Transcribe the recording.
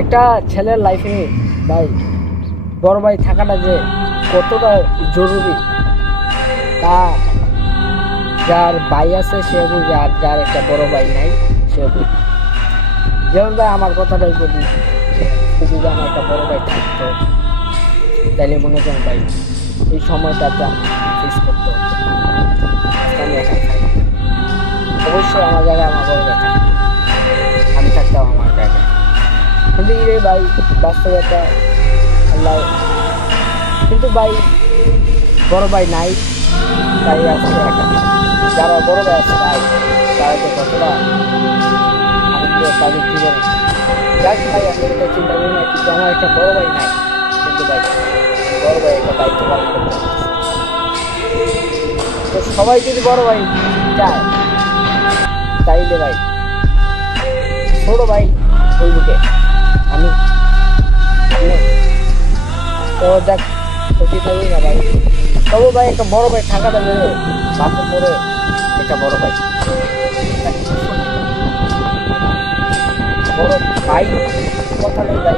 একটা ছেলের লাইফে ভাই বড় ভাই থাকাটা যে কতটা জরুরি তা যার ভাই আছে সে বুঝে, আর যার একটা বড় ভাই নাই সে বুঝে। যেমন ভাই আমার কথাটাই বলি, যদি আমার একটা বড় ভাই থাকতো তাইলে মনে করেন ভাই এই সময়টাতে ফেস করতে হতো। আমি এখানে থাকি, অবশ্যই আমার জায়গায় আমার বড় ভাই থাকতো, আমি থাকতাম আমার জায়গায়। কিন্তু রে ভাই বাস্তবতা আল্লাহ, কিন্তু ভাই বড় ভাই নাই, তাই আজকে যারা বড় ভাই আছে নাই তারা যে কতটা আনন্দ তাদের জীবনে। যাক ভাই আমি এটা চিন্তা করি না, কিন্তু আমার একটা বড় ভাই নাই, কিন্তু ভাই বড় ভাই একটা দায়িত্ব পালন করতে পারছে। তো সবাই যদি বড় ভাই চায় তাইলে ভাই ছোট ভাই ওই বুকে আমি তো যাক চিন্তা করি না ভাই, তবু ভাই একটা বড় ভাই থাকাটা বেড়ে বাপে পরে একটা বড় ভাই বড় ভাই কথা নেই ভাই।